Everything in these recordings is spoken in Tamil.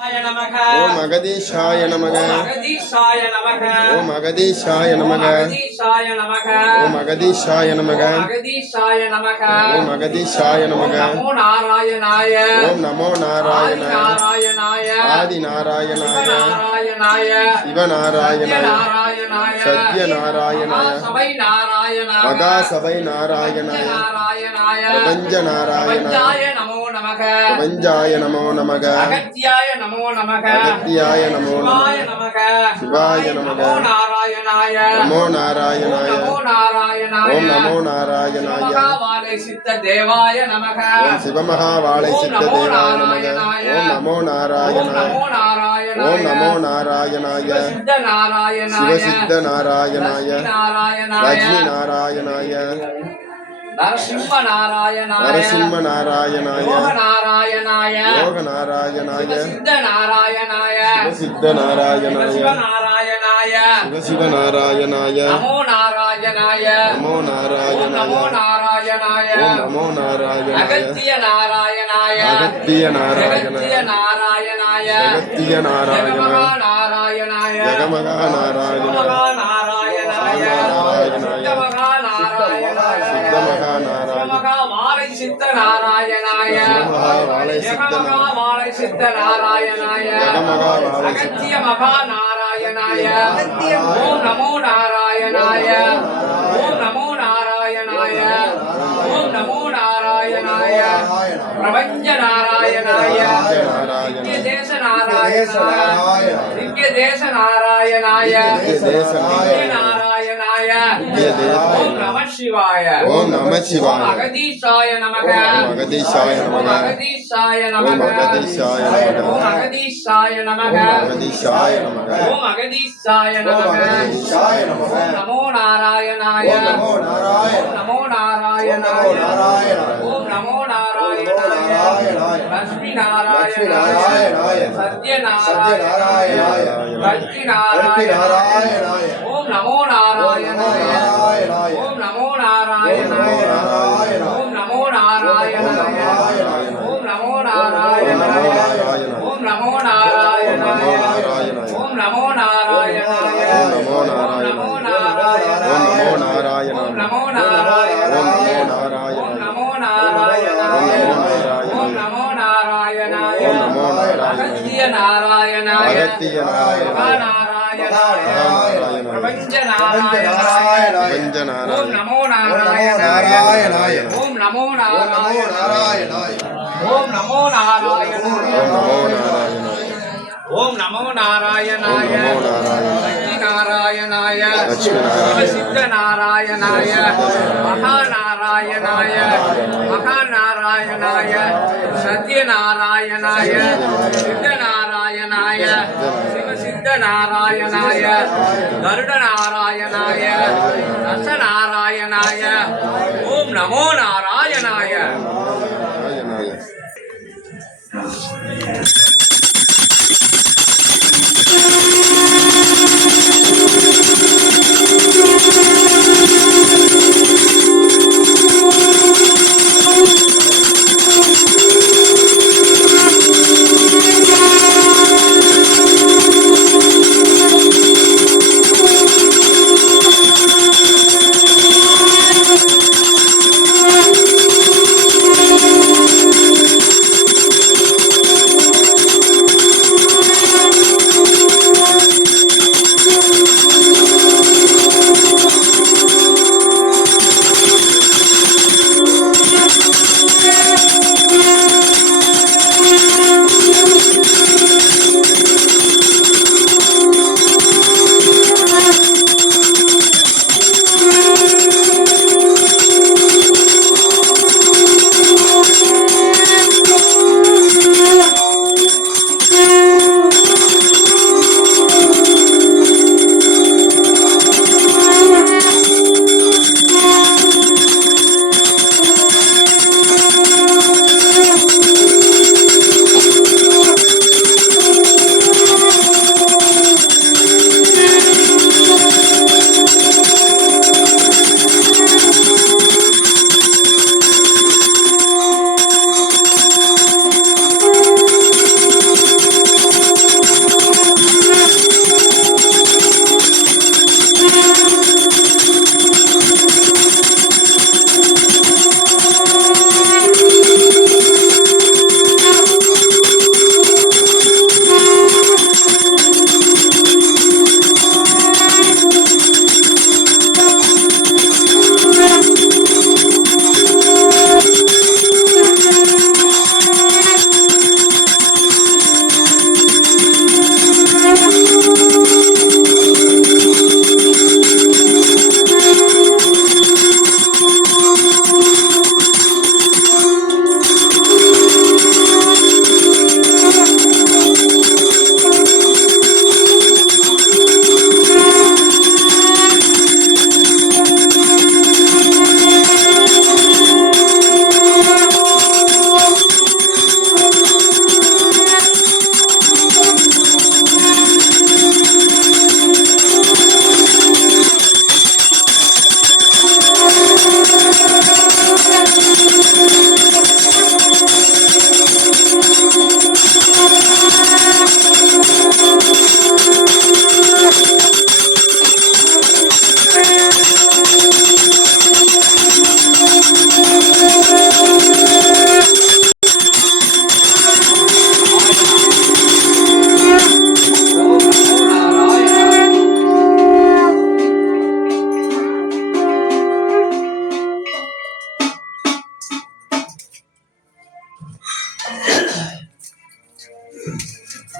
ஓம் அகதீஷாய நமக. ஓம் அகதீஷாய நமக. ஓம் அகதீஷாய நமக. ஓம் அகதீஷாய நமக. ஓம் நமோ நாராயணாய. ஆதி நாராயணாய. சிவநாராயணாய. சத்ய நாராயணாய. மகா சபை நாராயணாய. பிரபஞ்ச நாராயணாய. பிரபஞ்சாய நமோ நமக. அகத்தியாய நமோ நமக. அகத்தியாய நமோ நமக. சிவாய நமக. நமோ நாராயணாய. நமோ நாராயணாய. ஓம் நமோ நாராயணாய. மகாவாலை சித்த தேவாய நமக. ஓம் சிவமகாவாலை சித்த தேவாய நமக. ஓம் நமோ நாராயணாய. ஓம் நமோ நாராயணாய. சித்த நாராயணாய. சிவசித்த நாராயணாய. லட்சுமி நாராயணாய. நரசிம்ம நாராயணாய. நரசிம்ம நாராயணாய. யோக நாராயணாய. யோக நாராயணாய. சித்த நாராயணாய. சித்த நாராயணாய. சிவ நாராயணாய. சிவ நாராயணாய. நமோ நாராயணாய. நமோ நாராயணாய. நமோ நாராயணாய. நமோ நாராயணாய. அகத்திய நாராயணாய. அகத்திய நாராயணாய. நாராயணாய. அகத்திய நாராயணாய. நாராயணாய. ஜகமகா நாராயணாய. நாராயணாய. மகாவாலை சித்த நாராயணாய. மகாவாலை சித்த நாராயணாய. அகத்திய மகா நாராயணாய. ஓம் நமோ நாராயணாய. ஓம் நமோ நாராயணாய. ஓம் நமோ நாராயணாய. பிரபஞ்ச நாராயணாய. திவ்ய தேச நாராயணாய. திவ்ய தேச நாராயணாய. நாராயணாய. ஓம் நம சிவாய. ஓம் நம சிவாய. அகதீஷாய நமக. அகதீஷாய நமக. அகதீஷாய நமக. அகதீஷாய நமக. ஓம் அகதீஷாய நமக. அகதீஷாய நமக. ஓம் அகதீஷாய நமக. அகதீஷாய நமக. நமோ நாராயணாய. நமோ நாராயண. நமோ நாராயணாய. ஓம் நமோ நாராயணாய. லட்சுமி நாராயணாய. சத்ய நாராயணாய. பக்தி நாராயணாய. ஓம் நமோ நாராயணாய. ஓம் நமோ நாராயணாய. ஓம் நமோ நாராயணாய. ஓம் நமோ நாராயணாய. ஓம் நமோ நாராயணாய. ஓம் நமோ நாராயணாய. ஓம் நமோ நாராயணாய. ஓம் நமோ நாராயணாய. ஓம் நமோ நாராயணாய. ஓம் நமோ நாராயணாய. அகத்திய நாராயணாய. அகத்திய நாராயணாய. பிரபஞ்ச நாராயணாய. ஓம் நமோ நாராயணாய. ஓம் நமோ நாராயணாய. ஓம் நமோ நாராயணாய. ஓம் நமோ நாராயணாய. சக்தி நாராயணாய. சிவசித்த நாராயணாய. மகா நாராயணாய. மகா நாராயணாய. சத்ய நாராயணாய. சித்த நாராயணாய. சிவசித்த நாராயணாய. கருட நாராயணாய. ரச நாராயணாய. ஓம் நமோ நாராயணாய.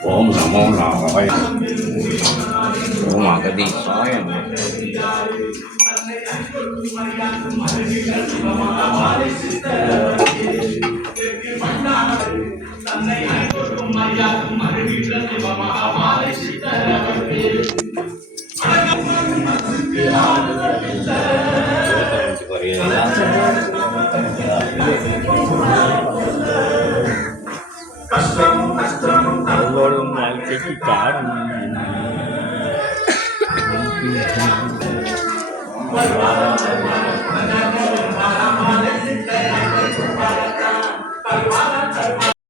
ஓம் நமோ நாராய ஓம் அகதீசாய நமः. அவளும் வாழ்க்கைக்கு காரணம் என்ன?